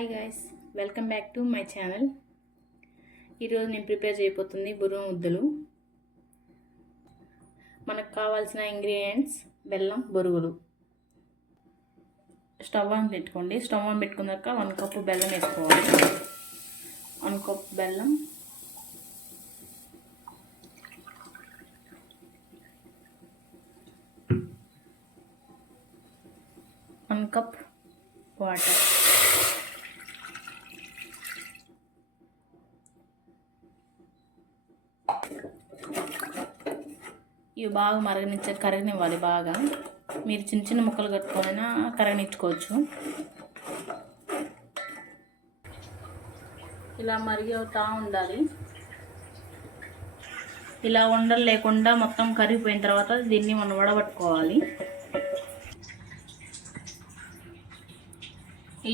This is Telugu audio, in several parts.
Hi guys, welcome back to my channel. ఈరోజు నేను ప్రిపేర్ చేయబోతుంది బుర్ర ముద్దలు. మనకు కావాల్సిన ఇంగ్రీడియంట్స్ బెల్లం, బొరుగులు. స్టవ్ ఆన్ పెట్టుకోండి. స్టవ్ ఆన్ పెట్టుకున్నాక 1 కప్పు బెల్లం వేసుకోవాలి. 1 కప్పు బెల్లం, 1 కప్ వాటర్, ఇవి బాగా కరగనివ్వాలి. బాగా మీరు చిన్న చిన్న ముక్కలు కట్టుకోనైనా కరగనిచ్చుకోవచ్చు. ఇలా మరిగవుతూ ఉండాలి. ఇలా ఉండలు లేకుండా మొత్తం కరిగిపోయిన తర్వాత దీన్ని మనం వడబట్టుకోవాలి.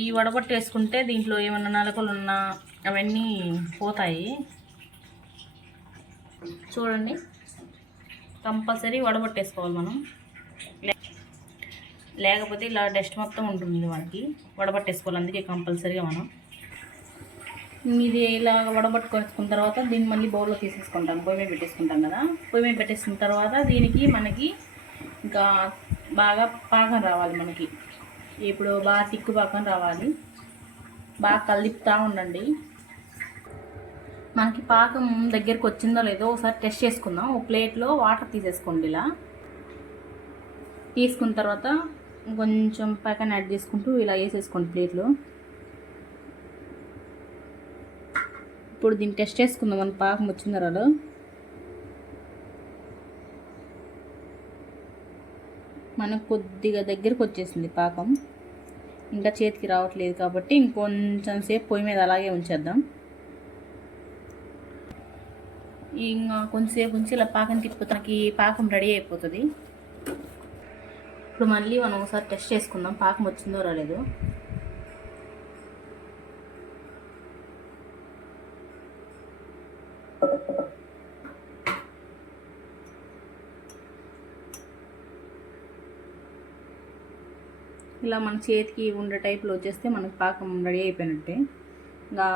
ఈ వడబట్టేసుకుంటే దీంట్లో ఏమన్నా నలకలు ఉన్నా అవన్నీ పోతాయి. చూడండి, కంపల్సరీ వడబట్టేసుకోవాలి మనం. లేకపోతే ఇలా డస్ట్ మొత్తం ఉంటుంది మనకి. వడబట్టేసుకోవాలి, అందుకే కంపల్సరీగా మనం ఇది ఇలా వడబట్టుకొచ్చుకున్న తర్వాత దీన్ని మళ్ళీ బౌల్లో తీసేసుకుంటాం. పొయ్యి మీద పెట్టేసుకుంటాం కదా. పొయ్యి మీద పెట్టేసుకున్న తర్వాత దీనికి మనకి ఇంకా బాగా పాకం రావాలి. మనకి ఇప్పుడు బాగా తిక్కు పాకం రావాలి. బాగా కలుపుతూ ఉండండి. మనకి పాకం దగ్గరికి వచ్చిందో లేదో ఒకసారి టెస్ట్ చేసుకుందాం. ఒక ప్లేట్లో వాటర్ తీసేసుకోండి. ఇలా తీసుకున్న తర్వాత కొంచెం పాకం యాడ్ చేసుకుంటూ ఇలా వేసేసుకోండి ప్లేట్లో. ఇప్పుడు దీన్ని టెస్ట్ చేసుకుందాం. మన పాకం వచ్చిందో రాదో. మనకు కొద్దిగా దగ్గరికి వచ్చేసింది పాకం. ఇంకా చేతికి రావట్లేదు కాబట్టి ఇంకొంచెం సేపు పొయ్యి మీద అలాగే ఉంచేద్దాం. ఇంకా కొంచెంసేపు ఉంచి ఇలా పాకం తిప్పుతానికి పాకం రెడీ అయిపోతుంది. ఇప్పుడు మళ్ళీ మనం ఒకసారి టెస్ట్ చేసుకుందాం పాకం వచ్చిందో రాలేదు. ఇలా మన చేతికి ఉండే టైప్లో వచ్చేస్తే మనకు పాకం రెడీ అయిపోయినట్టే. ఇంకా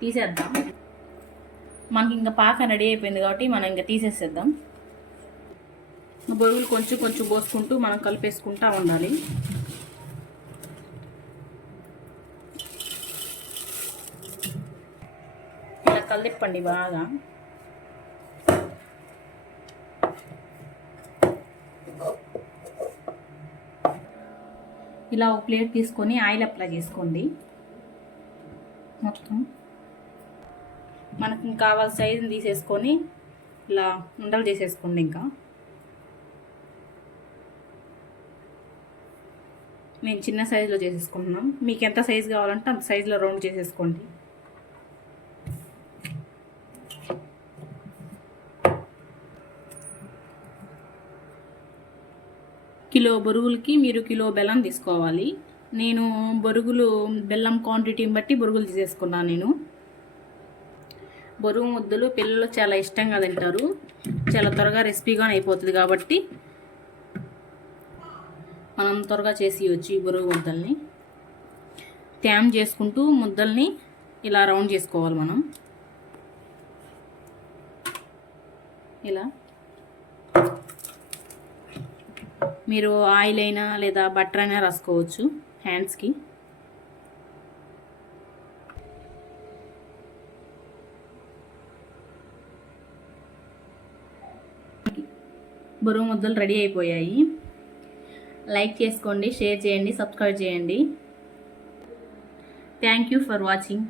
తీసేద్దాం. మనకి ఇంకా పాకం రెడీ అయిపోయింది కాబట్టి మనం ఇంకా తీసేసేద్దాం. బొరుగులు కొంచెం కొంచెం పోసుకుంటూ మనం కలిపేసుకుంటూ ఉండాలి. ఇలా కలిపండి బాగా. ఇలా ఒక ప్లేట్ తీసుకొని ఆయిల్ అప్లై చేసుకోండి. మొత్తం మనకు కావాల్సిన సైజుని తీసేసుకొని ఇలా ఉండలు చేసేసుకోండి. ఇంకా నేను చిన్న సైజులో చేసేసుకుంటున్నాం. మీకు ఎంత సైజు కావాలంటే అంత సైజులో రౌండ్ చేసేసుకోండి. కిలో బొరుగులకి మీరు కిలో బెల్లం తీసుకోవాలి. నేను బొరుగులు బెల్లం క్వాంటిటీని బట్టి బొరుగులు తీసేసుకున్నాను. నేను బొరుగు ముద్దలు పిల్లలు చాలా ఇష్టంగా తింటారు. చాలా త్వరగా రెసిపీగా అయిపోతుంది కాబట్టి మనం త్వరగా చేసి వచ్చి ఈ బొరుగు ముద్దల్ని ట్యామ్ చేసుకుంటూ ముద్దల్ని ఇలా రౌండ్ చేసుకోవాలి. మనం ఇలా మీరు ఆయిల్ అయినా లేదా బటర్ అయినా రాసుకోవచ్చు హ్యాండ్స్కి. బొరుగు ముద్దలు రెడీ అయిపోయాయి. లైక్ చేసుకోండి, షేర్ చేయండి, సబ్స్క్రైబ్ చేయండి. Thank you for watching.